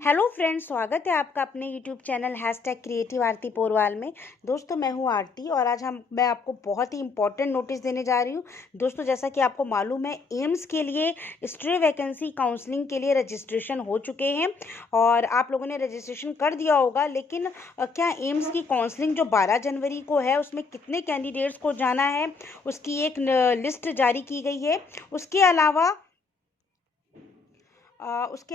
Hello friends, स्वागत है आपका अपने यूट्यूब चैनल #क्रिएटिव आरती पोरवाल में। दोस्तों, मैं हूं आरती और आज मैं आपको बहुत ही इंपॉर्टेंट नोटिस देने जा रही हूं। दोस्तों, जैसा कि आपको मालूम है, एम्स के लिए स्ट्रे वैकेंसी काउंसलिंग के लिए रजिस्ट्रेशन हो चुके हैं और आप लोगों ने रजिस्ट्रेशन कर दिया होगा। लेकिन क्या एम्स की काउंसलिंग जो 12 जनवरी को है, उसमें कितने कैंडिडेट्स को जाना है, उसकी एक लिस्ट जारी की गई है। उसके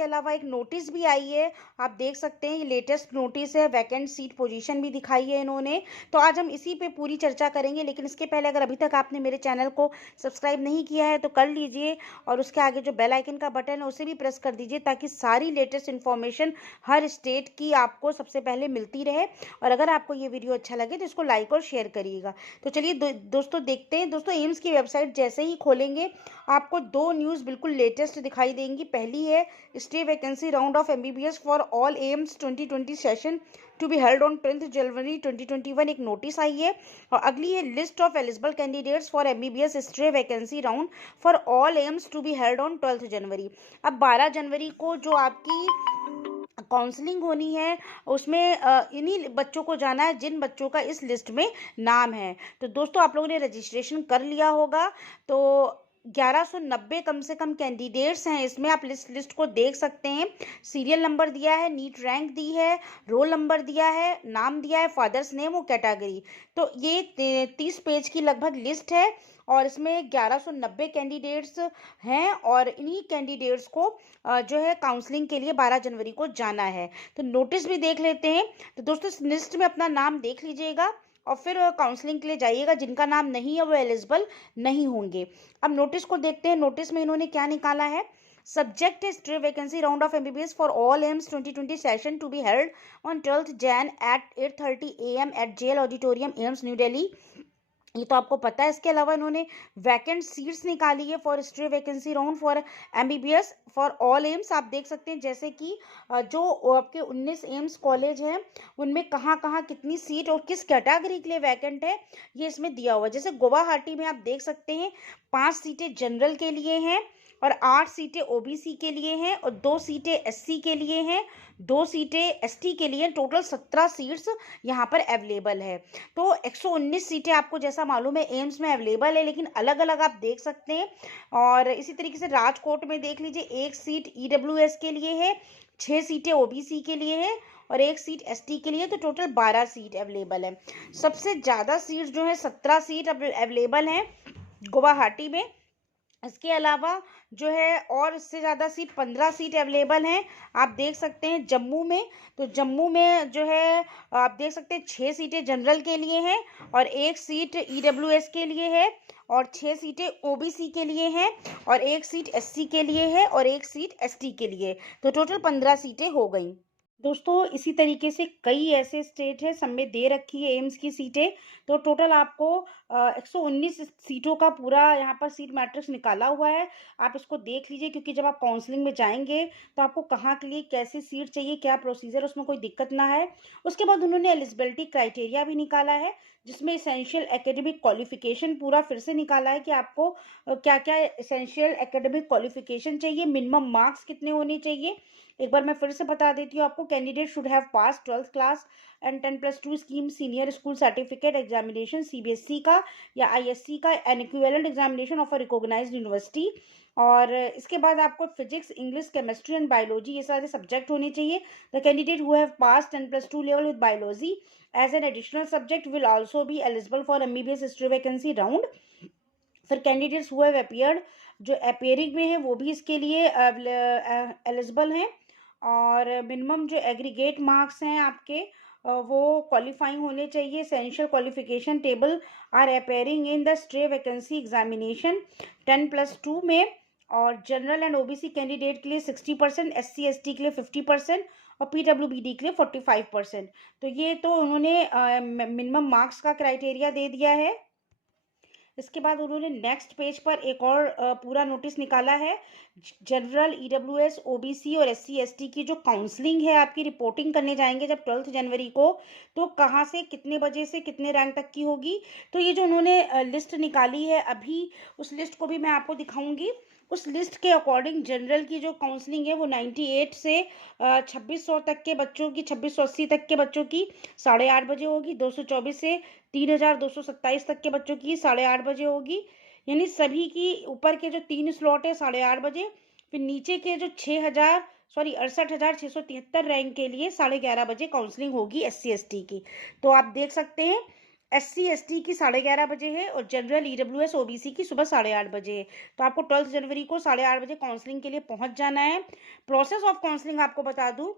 अलावा एक नोटिस भी आई है। आप देख सकते हैं, ये लेटेस्ट नोटिस है। वैकेंट सीट पोजीशन भी दिखाई है इन्होंने। तो आज हम इसी पे पूरी चर्चा करेंगे, लेकिन इसके पहले अगर अभी तक आपने मेरे चैनल को सब्सक्राइब नहीं किया है तो कर लीजिए और उसके आगे जो बेल आइकन का बटन है उसे भी प्रेस कर दीजिए, ताकि सारी लेटेस्ट इन्फॉर्मेशन हर स्टेट की आपको सबसे पहले मिलती रहे। और अगर आपको ये वीडियो अच्छा लगे तो इसको लाइक और शेयर करिएगा। तो चलिए दोस्तों देखते हैं। दोस्तों, एम्स की वेबसाइट जैसे ही खोलेंगे आपको दो न्यूज़ बिल्कुल लेटेस्ट दिखाई देंगी। पहली है stray vacancy round of MBBS for all AIIMS 2020 session to be held on 10 January 2021, एक नोटिस आई है। और अगली है list of eligible candidates for MBBS stray vacancy round for all AIIMS to be held on 12 January. अब 12 जनवरी को जो आपकी काउंसलिंग होनी है, उसमें इन्हीं बच्चों को जाना है जिन बच्चों का इस लिस्ट में नाम है। तो दोस्तों, आप लोगों ने रजिस्ट्रेशन कर लिया होगा। तो 1190 कम से कम कैंडिडेट्स हैं इसमें। आप लिस्ट को देख सकते हैं। सीरियल नंबर दिया है, नीट रैंक दी है, रोल नंबर दिया है, नाम दिया है, फादर्स नेम और कैटेगरी। तो ये 30 पेज की लगभग लिस्ट है और इसमें 1190 कैंडिडेट्स हैं और इन्हीं कैंडिडेट्स को जो है काउंसलिंग के लिए 12 जनवरी को जाना है। तो नोटिस भी देख लेते हैं। तो दोस्तों, इस लिस्ट में अपना नाम देख लीजिएगा और फिर काउंसलिंग के लिए जाइएगा। जिनका नाम नहीं है वो एलिजिबल नहीं होंगे। अब नोटिस को देखते हैं। नोटिस में इन्होंने क्या निकाला है। Subject is stray vacancy round of MBBS for all AIMS 2020 session to be held on 12th Jan at 8:30 AM at JL Auditorium, AIMS, new Delhi. ये तो आपको पता है। इसके अलावा इन्होंने वैकेंट सीट्स निकाली है for stray vacancy round for MBBS for all AIIMS. आप देख सकते हैं जैसे कि जो आपके 19 एम्स कॉलेज हैं उनमें कहाँ कहाँ कितनी सीट और किस कैटेगरी के लिए वैकेंट है, ये इसमें दिया हुआ है। जैसे गुवाहाटी में आप देख सकते हैं 5 सीटें जनरल के लिए हैं और 8 सीटें ओबीसी के लिए हैं और 2 सीटें एससी के लिए हैं, 2 सीटें एसटी के लिए। टोटल 17 सीट्स यहाँ पर अवेलेबल है। तो 119 सीटें आपको जैसा मालूम है एम्स में अवेलेबल है, लेकिन अलग अलग आप देख सकते हैं। और इसी तरीके से राजकोट में देख लीजिए, 1 सीट ईडब्ल्यूएस के लिए है, 6 सीटें ओबीसी के लिए है और 1 सीट एसटी के लिए। तो टोटल 12 सीट अवेलेबल है। सबसे ज़्यादा सीट जो है 17 सीट अवेलेबल हैं गुवाहाटी में। इसके अलावा जो है और इससे ज़्यादा सीट 15 सीट अवेलेबल हैं। आप देख सकते हैं जम्मू में। तो जम्मू में जो है आप देख सकते हैं 6 सीटें जनरल के लिए हैं और 1 सीट ईडब्ल्यूएस के लिए है और 6 सीटें ओबीसी के लिए हैं और 1 सीट एससी के लिए है और 1 सीट एसटी के लिए। तो टोटल 15 सीटें हो गई। दोस्तों, इसी तरीके से कई ऐसे स्टेट है, सब में दे रखी है एम्स की सीटें। तो टोटल आपको 119 सीटों का पूरा यहाँ पर सीट मैट्रिक्स निकाला हुआ है। आप इसको देख लीजिए, क्योंकि जब आप काउंसलिंग में जाएंगे तो आपको कहाँ के लिए कैसी सीट चाहिए, क्या प्रोसीजर, उसमें कोई दिक्कत ना है। उसके बाद उन्होंने एलिजिबिलिटी क्राइटेरिया भी निकाला है, जिसमें इसेंशियल एकेडमिक क्वालिफिकेशन पूरा फिर से निकाला है कि आपको क्या क्या इसेंशियल एकेडमिक क्वालिफिकेशन चाहिए, मिनिमम मार्क्स कितने होने चाहिए। एक बार मैं फिर से बता देती हूँ आपको। Candidate should have pass 12th class and 10+2 scheme senior school certificate examination CBSE का या आईएससी का an equivalent examination of a recognised university. और इसके बाद आपको physics, English, chemistry and biology ये सारे सब्जेक्ट होने चाहिए। The candidate who have pass 10+2 level with biology as an additional subject will also be eligible for MBBS stray vacancy round. फिर candidates who have appeared, जो appearing में है वो भी इसके लिए एलिजिबल हैं। और मिनिमम जो एग्रीगेट मार्क्स हैं आपके वो क्वालिफाइंग होने चाहिए। Essential qualification table are appearing in the stray vacancy examination 10+2 में। और जनरल एंड ओबीसी कैंडिडेट के लिए 60%, एससी एसटी के लिए 50% और पीडब्ल्यूबीडी के लिए 45%। तो ये तो उन्होंने मिनिमम मार्क्स का क्राइटेरिया दे दिया है। इसके बाद उन्होंने नेक्स्ट पेज पर एक और पूरा नोटिस निकाला है। जनरल, ईडब्ल्यूएस, ओबीसी और एससी एसटी की जो काउंसलिंग है, आपकी रिपोर्टिंग करने जाएंगे जब 12 जनवरी को, तो कहाँ से कितने बजे से कितने रैंक तक की होगी। तो ये जो उन्होंने लिस्ट निकाली है अभी, उस लिस्ट को भी मैं आपको दिखाऊंगी। उस लिस्ट के अकॉर्डिंग जनरल की जो काउंसलिंग है वो 98 से 2600 तक के बच्चों की, 2680 तक के बच्चों की 8:30 बजे होगी। 224 से 3227 तक के बच्चों की 8:30 बजे होगी। यानी सभी की ऊपर के जो 3 स्लॉट है 8:30 बजे, फिर नीचे के जो 68,673 रैंक के लिए 11:30 बजे काउंसलिंग होगी SC ST की। तो आप देख सकते हैं SC ST की 11:30 बजे है और जनरल EWS OBC की सुबह 8:30 बजे है। तो आपको 12 जनवरी को 8:30 बजे काउंसलिंग के लिए पहुंच जाना है। प्रोसेस ऑफ काउंसलिंग आपको बता दूं,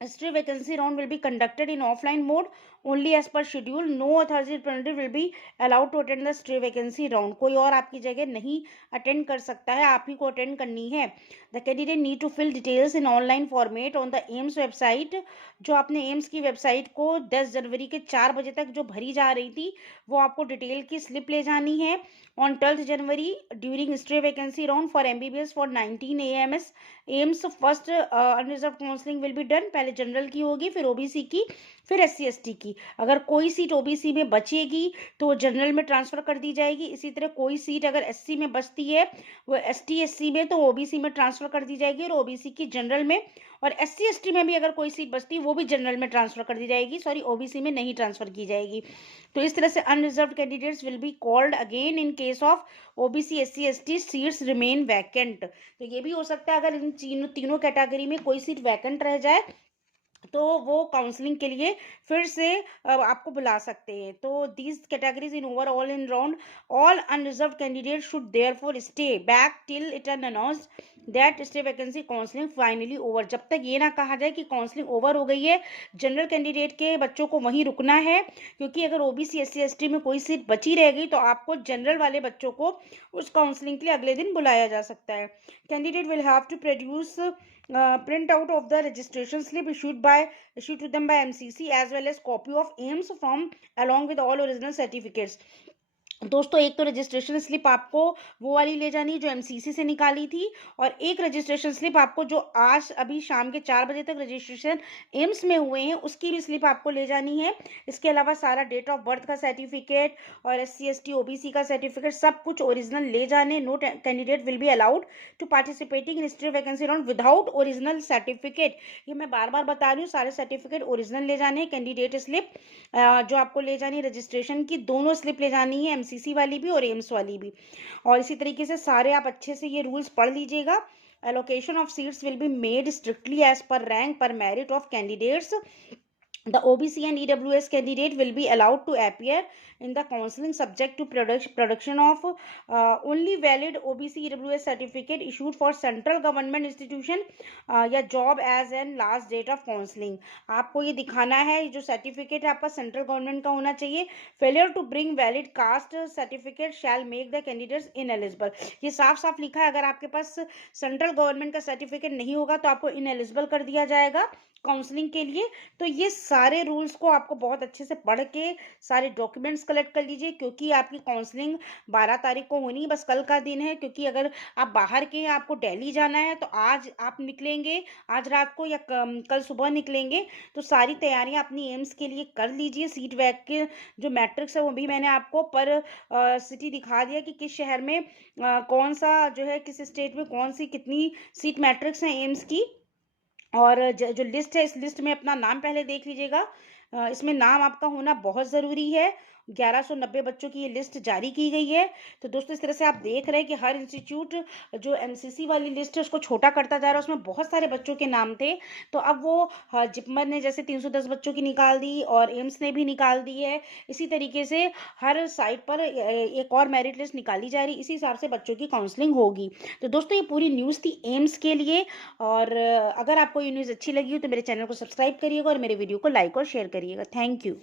ST vacancy round will be conducted in offline mode only as per schedule. No authority representative will be allowed to attend the ST vacancy round. कोई और आपकी जगह नहीं अटेंड कर सकता है, आप ही को अटेंड करनी है। The candidate need to fill details in online format on the AIMS website. जो आपने एम्स की वेबसाइट को 10 जनवरी के 4 बजे तक जो भरी जा रही थी, वो आपको डिटेल की स्लिप ले जानी है। On 12th January during ST vacancy round for MBBS for 19 AMS AIIMS first unreserved counselling will be done. पहले जनरल की होगी, फिर ओबीसी की, फिर SC ST की। अगर कोई सीट ओबीसी में बचेगी तो जनरल में ट्रांसफर कर दी जाएगी। इसी तरह कोई सीट अगर SC में बचती है वो ST SC में तो ओबीसी में ट्रांसफर कर दी जाएगी और ओबीसी की जनरल में, और SC ST में भी अगर कोई सीट बचती है वो भी जनरल में ट्रांसफर कर दी जाएगी, सॉरी ओबीसी में नहीं ट्रांसफर की जाएगी। तो इस तरह से unreserved candidates will be called again in case of OBC SC ST seats remain vacant. तो ये भी हो सकता है अगर इन तीनों कैटेगरी में कोई सीट वैकेंट रह जाए तो वो काउंसलिंग के लिए फिर से आपको बुला सकते हैं। तो these categories in overall in round all unreserved candidate should therefore stay back till it announced that stray vacancy counselling finally over. जब तक ये ना कहा जाए कि काउंसलिंग ओवर हो गई है, जनरल कैंडिडेट के बच्चों को वहीं रुकना है, क्योंकि अगर OBC SC ST में कोई सीट बची रह गई तो आपको जनरल वाले बच्चों को उस काउंसलिंग के लिए अगले दिन बुलाया जा सकता है। Candidate will have to produce print out of the registration slip issued to them by MCC as well as copy of AIMS form along with all original certificates. दोस्तों एक तो रजिस्ट्रेशन स्लिप आपको वो वाली ले जानी है जो MCC से निकाली थी, और एक रजिस्ट्रेशन स्लिप आपको जो आज अभी शाम के 4 बजे तक रजिस्ट्रेशन एम्स में हुए हैं उसकी भी स्लिप आपको ले जानी है। इसके अलावा सारा डेट ऑफ बर्थ का सर्टिफिकेट और SC ST OBC का सर्टिफिकेट सब कुछ ओरिजिनल ले जाने। No candidate will be allowed to participating in state vacancy round without original certificate. ये मैं बार बार बता रही हूँ, सारे सर्टिफिकेट ओरिजिनल ले जाने। कैंडिडेट स्लिप जो आपको ले जानी है रजिस्ट्रेशन की, दोनों स्लिप ले जानी है, MCC वाली भी और एम्स वाली भी। और इसी तरीके से सारे आप अच्छे से ये रूल्स पढ़ लीजिएगा। allocation of seats will be made strictly as per rank per merit of candidates. The OBC and EWS candidate will be allowed to appear in the counseling subject to production of only valid OBC EWS certificate issued for central government institution या job as an last date of counseling। आपको ये दिखाना है, जो certificate है आपका central government का होना चाहिए। Failure to bring valid caste certificate shall make the candidates ineligible. ये साफ साफ लिखा है, अगर आपके पास सेंट्रल गवर्नमेंट का सर्टिफिकेट नहीं होगा तो आपको इनएलिजिबल कर दिया जाएगा काउंसलिंग के लिए। तो ये सारे रूल्स को आपको बहुत अच्छे से पढ़ के सारे डॉक्यूमेंट्स कलेक्ट कर लीजिए, क्योंकि आपकी काउंसलिंग 12 तारीख को होनी, बस कल का दिन है। क्योंकि अगर आप बाहर के हैं, आपको दिल्ली जाना है, तो आज आप निकलेंगे, आज रात को या कल सुबह निकलेंगे, तो सारी तैयारियां अपनी एम्स के लिए कर लीजिए। सीट वैक के जो मैट्रिक्स है वो भी मैंने आपको पर सिटी दिखा दिया कि किस शहर में कौन सा जो है, किस स्टेट में कौन सी कितनी सीट मैट्रिक्स हैं एम्स की। और जो लिस्ट है, इस लिस्ट में अपना नाम पहले देख लीजिएगा, इसमें नाम आपका होना बहुत ज़रूरी है। 1190 बच्चों की ये लिस्ट जारी की गई है। तो दोस्तों इस तरह से आप देख रहे हैं कि हर इंस्टीट्यूट जो MCC वाली लिस्ट है उसको छोटा करता जा रहा है, उसमें बहुत सारे बच्चों के नाम थे। तो अब वो जिपमर ने जैसे 310 बच्चों की निकाल दी और एम्स ने भी निकाल दी है, इसी तरीके से हर साइट पर एक और मेरिट लिस्ट निकाली जा रही, इसी हिसाब से बच्चों की काउंसलिंग होगी। तो दोस्तों ये पूरी न्यूज़ थी एम्स के लिए, और अगर आपको ये न्यूज़ अच्छी लगी हो तो मेरे चैनल को सब्सक्राइब करिएगा और मेरे वीडियो को लाइक और शेयर करिएगा। Thank you.